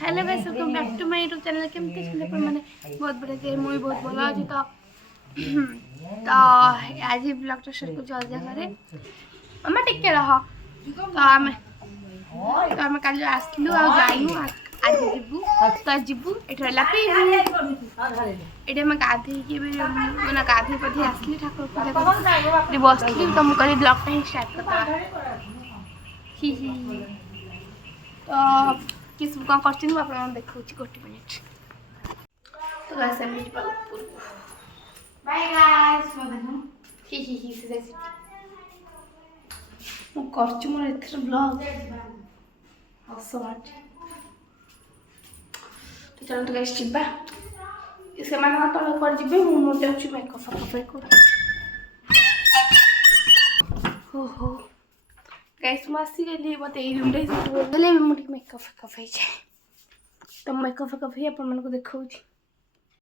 Hello guys, welcome back to my YouTube channel. केमती छले पर माने बहुत बढ़िया जे मुई बहुत भलो अछि तो आज ब्लॉग स्टार्ट को जल्दी करे मम्मा टिके रह तो हम काल आसलु आ जाइनु आज जीवु एठला लापी एटे हम गाधे के माने गाधे पधे आसली ठाकुर पूजा कर बसली तो मु करी ब्लॉग टा स्टार्ट करता ही तो किस कौन कर आप देखा गोटे मिनिट तो गाइस हम बाय गाइस ही से मु करछु मोर एथर ब्लॉग हसवाट तो चलो तो गाइस जिबा इसके माने तले पर जिबे मु मोटे अछि मेकअप को हो गाइस मासी गली मते ए रूम रे बोले मुटी मेकअप है तो मेकअप है अपन मन को देखौ छी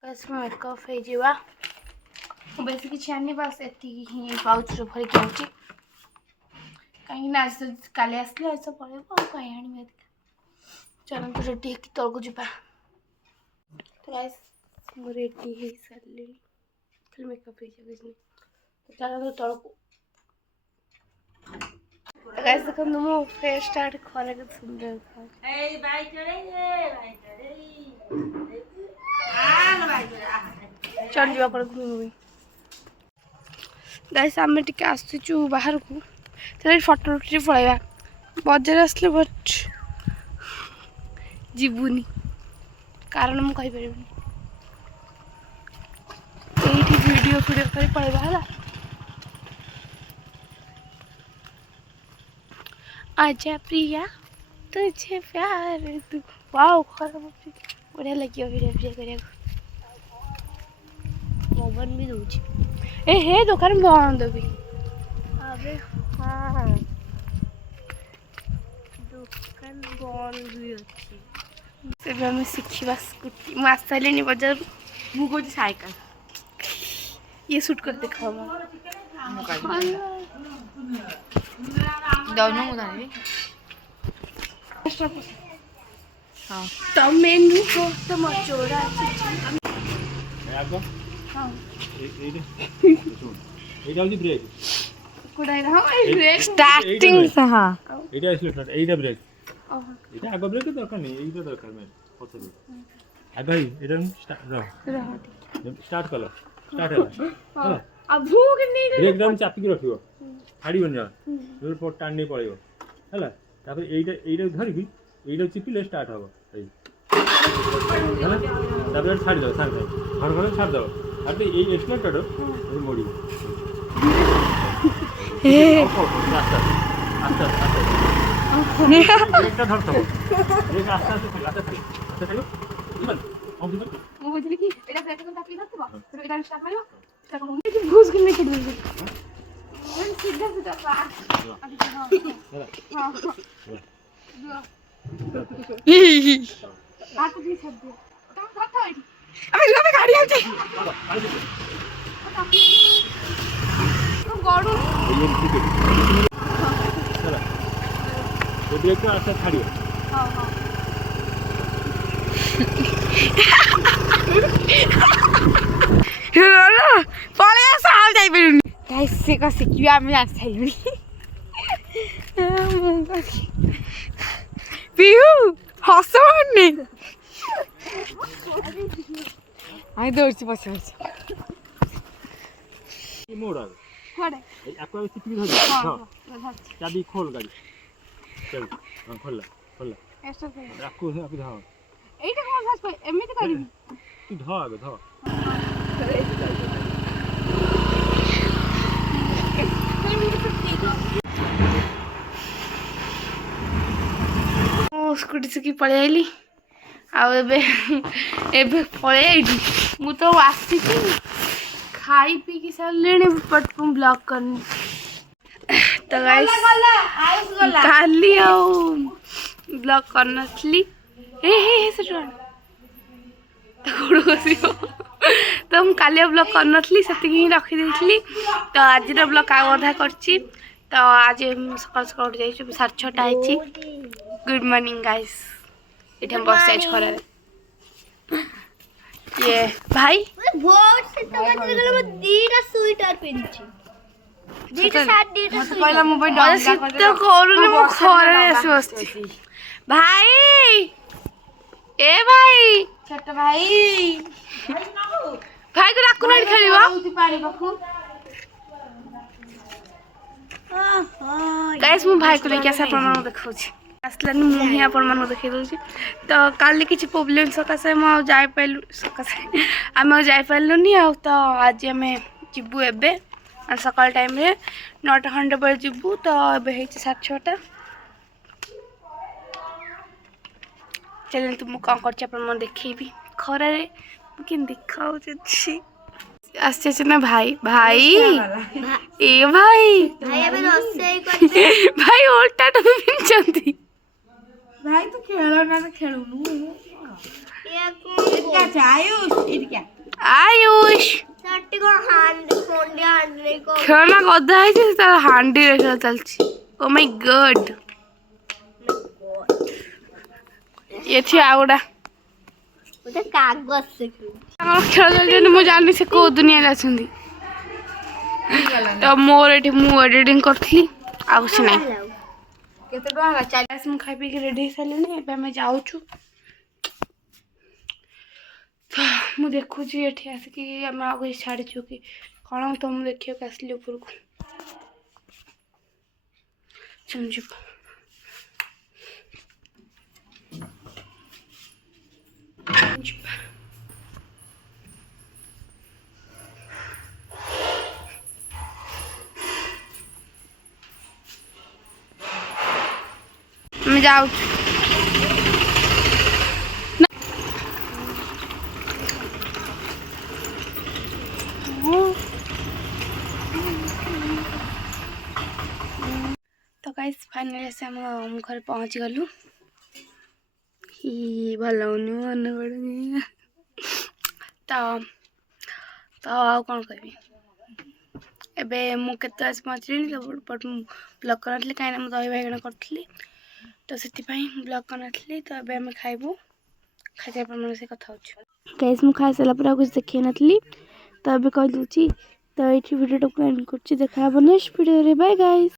गाइस मेकअप है जीवा बेसी किसी आनी बस एति ही पाउच रो भरी के कहीं ना आज काले आसले आज पड़े कहीं आनी चलो तो रेडी तल को जीवा तो गाइस मु रेडी है सारली खाली मेकअप है तो चलो तो तल को गाइस देखो मो फेस स्टार्ट खरे के सुंदर खा ए भाई चले चल जीवा पर घूमी गाइस आम टिके आसुचु बाहर को तेरे फोटो उठी पड़ेगा बजार आसले बट जीवुनी कारण मु कहि परबनी एठी वीडियो कर पड़ेगा हला आजा प्रिया तुझे प्यार तू वाओ खराब बढ़िया लगे वीडियो करिया मोबाइल भी दूची ए हे दुकान बंद भी अबे हां दुकान बंद भी अछि से हम सिखिबा स्कूटी मु आसलेनी बाजार मु को साइकिल ये शूट कर दिखाओ दोनों उधारी हां तो मेनू को तो मचोड़ा अछि आगो हां एटा होची ब्रेक कोडा रहा ए ब्रेक स्टार्टिंग से हां एटा एक्सीलरेटर एटा ब्रेक एटा आगो ब्रेक दरकार नहीं एटा दरकार में पछे आगो एटा स्टार्ट कलो स्टार्ट है अब भूख नहीं ब्रेक डाउन चापी के रखियो फाड़ी बन जा जोर पर टाणी पड़ियो हला तापर एटा धरबी एटा चिपिले स्टार्ट हो एई हला तापर छाड़ दो घर छाड़ दो अरे ये एक्सीलरेटर ये मोड़ी ए आस्ते आस्ते ब्रेकटा धरतो ब्रेक आस्ते आस्ते चलो इवन वो बुझली कि एटा ब्रेक को तापी धरतो फिर एटा स्टार्ट मारियो स्टार्ट हो घुस के नहीं कर सीधा सीधा हां हां दी शब्द तुम धरता है अबे लो गाड़ी आउची तुम गड़ू चला तो ब्रेक का आस्ते छाड़ियो हां हां हेलो पळे साल जाई बिन गाइस से का सिकिया में आ साइलुनी पिहू हसवनी आई दौड़ছি बस ये मोड़ा खड़े ए आपको सिटी धर हां चाबी खोल गाड़ी चल हां खोल ऐसा कर रखो है अभी धाओ एटा कोन सास पे एमिति करी तू ध आगे ध स्कूटी से की पळे आइली एबे पळे आइली मु तो आसी खाई पी की सारलेनी बट तुम ब्लॉक करनी तो गाइस काली ब्लॉक करनथली ए से तो हम काली ब्लॉग करनथली से ही रखी देथली तो आज ब्लॉग आधा करची तो आज सकाल सकाल उठ जाइए 6:30 गुड मॉर्निंग गाइस एठे हम बस जाइछ खरा ये भाई भोर से तो मत लगल मैं दीटा स्वेटर पिनछि दीटा साथ दीटा मत पहिला मु भाई अरे सित करूनी मु खरा आसी बसछि भाई ए भाई छोट भाई भाई को राखु नहीं खेलिबो पानी बखु गाइस मु भाई को लेके आसा प्रमाण देखौ छी आसलानी मु ही आपण मन देखै दउ छी तो काली किछि प्रॉब्लम सकासे म जाय पाइलु सकासे हम जाय पाइलुनी आ तो आज हमें जिबु एबे सकाल टाइम रे 9टा खंडे बजे जिबु तो एबे हेछि 6:30 चलें तुम कौन कर मन देखी खरा रे कि दिखाऊ ना भाई भाई ए भाई भाई अबे रोसई करते भाई उल्टा तो पिनचंती भाई तू खेलो ना तो खेलुनु ये इतना आयुष इनका आयुष सट्टी को हांड फोंडी हांड रे को खेलना गदा है तार हांडी रे चलछि ओ माय गॉड ये थी आउडा उधर कागज से हम खेल जने मु जानि से को दुनिया ला छंदी तो मोर एठी मु एडिटिंग करथली आ कुछ नहीं केते डोला चाल गैस मु खाई पी के रेडी सालेनी एबे मैं जाऊ छु मु देखु छी एठी आस कि हम आगो छाड़ी छु कि कोन तो मु देखियो के असली ऊपर को समझो मैं जाऊँ तो गाइस फाइनली से हम घर पहुँच गलु ही भल मन पड़े तो आउ कौन कह एबे मु केते आस पहुँचली बट ब्लॉग करनथली काई ना मु दही बैगण करथली तो सेति पई ब्लॉग करनथली तो एबे हम खाइबो खाजा पर मन से कथा होछु गाइस मु खाइ सला पूरा कुछ देखि नथली तो एबे कह दूची तो एठी वीडियो को एंड करछि देखा नेक्स्ट वीडियो रे बाय गाइस।